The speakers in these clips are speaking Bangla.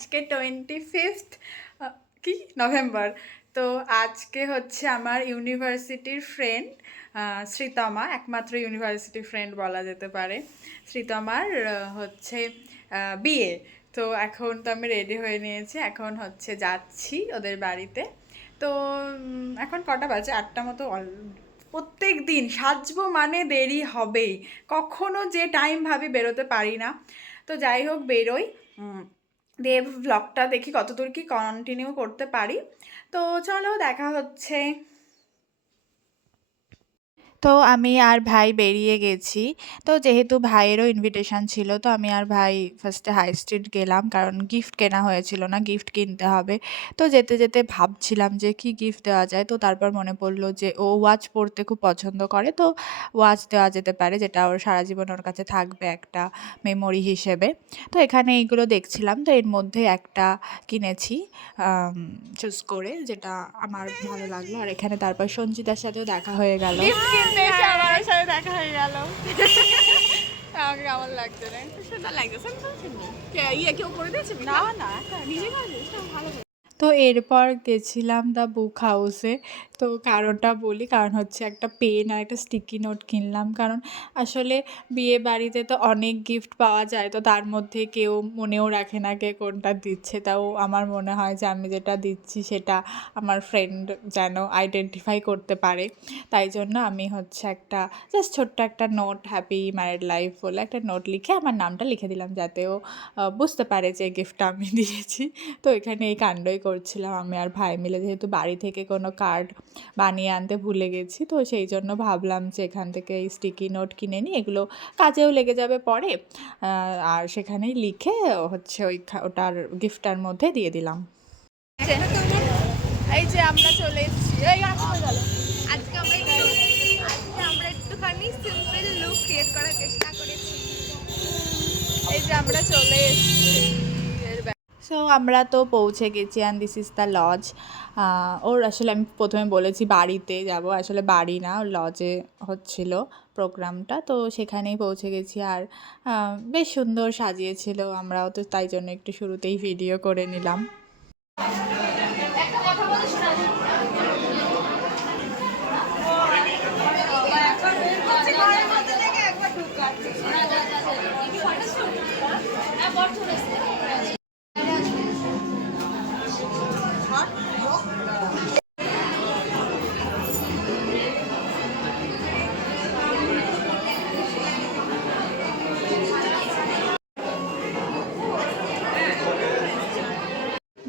আজকে 25th কি নভেম্বর। তো আজকে হচ্ছে আমার ইউনিভার্সিটির ফ্রেন্ড শ্রীতমা, একমাত্র ইউনিভার্সিটি ফ্রেন্ড বলা যেতে পারে। শ্রীতমার হচ্ছে বিয়ে। তো এখন তো আমি রেডি হয়ে নিয়েছি, এখন হচ্ছে যাচ্ছি ওদের বাড়িতে। তো এখন কটা বাজে? 8টা মতো। প্রত্যেক দিন সাজবো মানে দেরি হবেই, কখনো যে টাইম ভাবি বেরোতে পারি না। তো যাই হোক বেরোই, দিয়ে ব্লগটা দেখি কতদূর কি কন্টিনিউ করতে পারি। তো চলো দেখা হচ্ছে। তো আমি আর ভাই বেরিয়ে গেছি। তো যেহেতু ভাইয়েরও ইনভিটেশন ছিল, তো আমি আর ভাই ফার্স্টে হাই স্ট্রিট গেলাম, কারণ গিফট কেনা হয়েছিল না, গিফট কিনতে হবে। তো যেতে যেতে ভাবছিলাম যে কি গিফট দেওয়া যায়। তো তারপর মনে পড়লো যে ও ওয়াচ পরতে খুব পছন্দ করে, তো ওয়াচ দেওয়া যেতে পারে, যেটা ওর সারা জীবন ওর কাছে থাকবে একটা মেমোরি হিসেবে। তো এখানে এইগুলো দেখছিলাম, তো এর মধ্যে একটা কিনেছি চুজ করে, যেটা আমার ভালো লাগলো। আর এখানে তারপর সঞ্জিতার সাথেও দেখা হয়ে গেল, আমার সাথে দেখা হয়ে গেল। আমাকে কেমন লাগছে রে? সুন্দর লাগছে। ইয়ে কেউ করে দিয়েছে? না না, নিজে ভালো। তো এরপর গেছিলাম দ্য বুক হাউসে। তো কারণটা বলি, কারণ হচ্ছে একটা পেন আর একটা স্টিকি নোট কিনলাম, কারণ আসলে বিয়ে বাড়িতে তো অনেক গিফট পাওয়া যায়, তো তার মধ্যে কেউ মনেও রাখে না কে কোনটা দিচ্ছে। তাও আমার মনে হয় যে আমি যেটা দিচ্ছি সেটা আমার ফ্রেন্ড যেন আইডেন্টিফাই করতে পারে। তাই জন্য আমি হচ্ছে একটা জাস্ট ছোট্ট একটা নোট, হ্যাপি ম্যারিড লাইফ বলে একটা নোট লিখে আমার নামটা লিখে দিলাম, যাতে ও বুঝতে পারে যে গিফটটা আমি দিয়েছি। তো এখানে এই কাণ্ডই করছিলাম আমি আর ভাই মিলে, যেহেতু বাড়ি থেকে কোনো কার্ড বানিয়ে আনতে ভুলে গেছি। তো সেই জন্য ভাবলাম যে এখান থেকে এই স্টিকি নোট কিনে নিই, এগুলো কাজেও লেগে যাবে পরে। আর সেখানেই লিখে হচ্ছে ওটার গিফটটার মধ্যে দিয়ে দিলাম। এই যে আমরা চলে এসেছি। আজকে আমরা একটুখানি সিম্পল লুক ক্রিয়েট করার চেষ্টা করেছি। এই যে আমরা চলে এসেছি। সো আমরা তো পৌঁছে গেছি, and this is the lodge. ওর আসলে আমি প্রথমে বলেছি বাড়িতে যাব, আসলে বাড়ি না, লজে হচ্ছিল প্রোগ্রামটা। তো সেখানেই পৌঁছে গেছি, আর বেশ সুন্দর সাজিয়েছিল, আমরাও তো তাই জন্য একটু শুরুতেই ভিডিও করে নিলাম।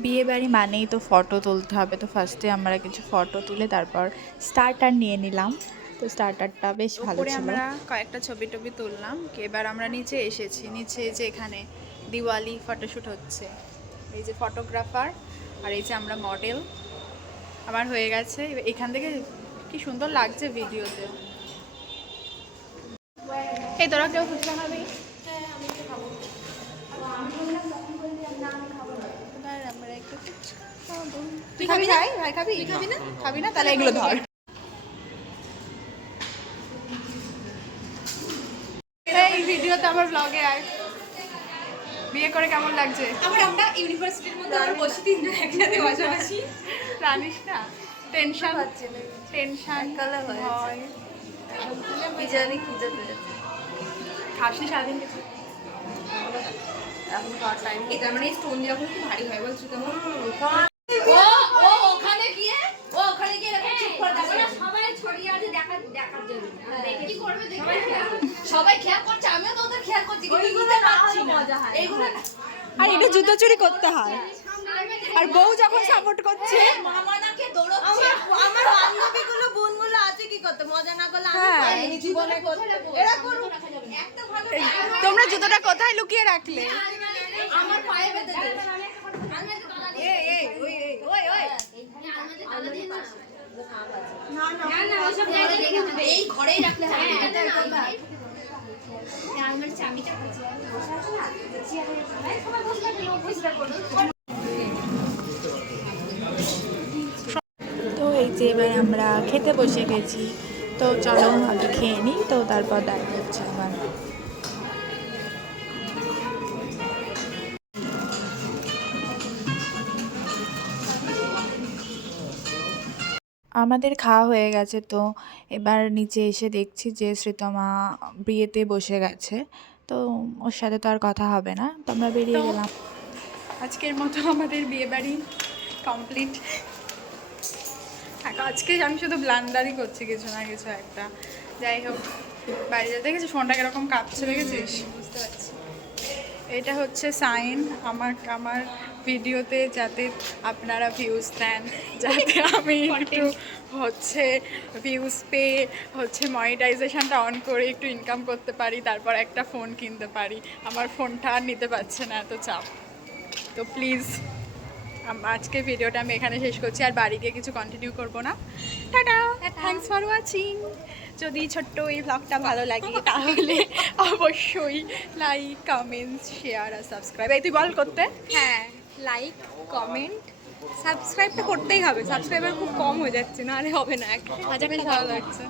বিয়েবাড়ি মানেই তো ফটো তুলতে হবে, তো ফার্স্টে আমরা কিছু ফটো তুলে তারপর স্টার্টার নিয়ে নিলাম। তো স্টার্টারটা বেশ ভালো ছিল। আমরা কয়েকটা ছবি টবি তুললাম। এবার আমরা নিচে এসেছি, নিচে যে এখানে দিওয়ালি ফটোশ্যুট হচ্ছে, এই যে ফটোগ্রাফার আর এই যে আমরা মডেল। আমার হয়ে গেছে, এখান থেকে কি সুন্দর লাগছে ভিডিওতে। এই তোরা কেউ ফুচকা খাবি? তুই খাবি না? ভাই খাবি? খাবি না? খাবি না? তাহলে এগুলো ধর। এই ভিডিওতে আমার ব্লগে আর বিয়ে করে কেমন লাগছে? আমরা ইউনিভার্সিটির মধ্যে আমরা বসে তিনজন একসাথে বসে জানিস না, টেনশন হচ্ছে না। টেনশন কালা হয়। বিজানি খিদে পেয়েছে। খাসনি সারাদিন কিছু? এখন খাওয়ার টাইম। এটা মানে স্টোন যখন কি ভারী হয় বলছো তোমার? ওখানে গিয়ে এরকম চুপ করে দেখো না, সবাই ছড়িয়ে আছে দেখার জন্য। কি করবে দেখবে? সবাই খেয়াল করছে, আমিও তো ওদের খেয়াল করছি, কিন্তু বুঝতে পারছি না মজা হয় এইগুলো। আর এটা জুতো চুরি করতে হয়, আর বউ যখন সাপোর্ট করছে। মামা নাকে দৌড়চ্ছে। আমার বান্ধবীগুলো বোনগুলো আছে কি করতে, মজা না করলে আমি জীবনে করতে এরা করব। একটা ভালো তোমরা জুতোটা কোথায় লুকিয়ে রাখলে? আমার পায়ে বেঁধে দে। এই ওই না ওসব জায়গায় রেখে দেবে, এই ঘরেই রাখলে হবে। আমার চাবিটা আছে, বসে আছে না চেয়ারে, সবাই বসে থাকে, লোক বসে থাকে। তো এই যে এবার আমরা খেতে বসে গেছি, তো চলো আগে খেয়ে নিই, তো তারপর দেখা হচ্ছে আবার। আমাদের খাওয়া হয়ে গেছে, তো এবার নিচে এসে দেখছি যে শ্রীতমা বিয়েতে বসে গেছে। তো ওর সাথে তো আর কথা হবে না, তো আমরা বেরিয়ে গেলাম। আজকের মতো আমাদের বিয়েবাড়ি কমপ্লিট। আজকে আমি শুধু ব্লান্ডারই করছি, কিছু না কিছু একটা। যাই হোক, বাড়িতে দেখেছিস ফোনটা কিরকম কাঁপছে, দেখেছিস? বুঝতে পারছি। এটা হচ্ছে সাইন আমার ভিডিওতে, যাতে আপনারা ভিউজ দেন, যাতে আমি একটু হচ্ছে ভিউজ পেয়ে হচ্ছে মনিটাইজেশনটা অন করে একটু ইনকাম করতে পারি, তারপর একটা ফোন কিনতে পারি। আমার ফোনটা আর নিতে পারছে না, এত চাপ। তো প্লিজ আজকে ভিডিওটা আমি এখানে শেষ করছি, আর বাড়ি গিয়ে কিছু কন্টিনিউ করবো না। Tata, thanks for watching. যদি ছোট্ট এই ব্লগটা ভালো লাগে তাহলে অবশ্যই লাইক, কমেন্টস, শেয়ার আর সাবস্ক্রাইব। এই তুই বল করতে। হ্যাঁ, লাইক, কমেন্ট, সাবস্ক্রাইবটা করতেই হবে। সাবস্ক্রাইবার খুব কম হয়ে যাচ্ছে, নাহলে হবে না। আজ বেশ ভালো লাগছে।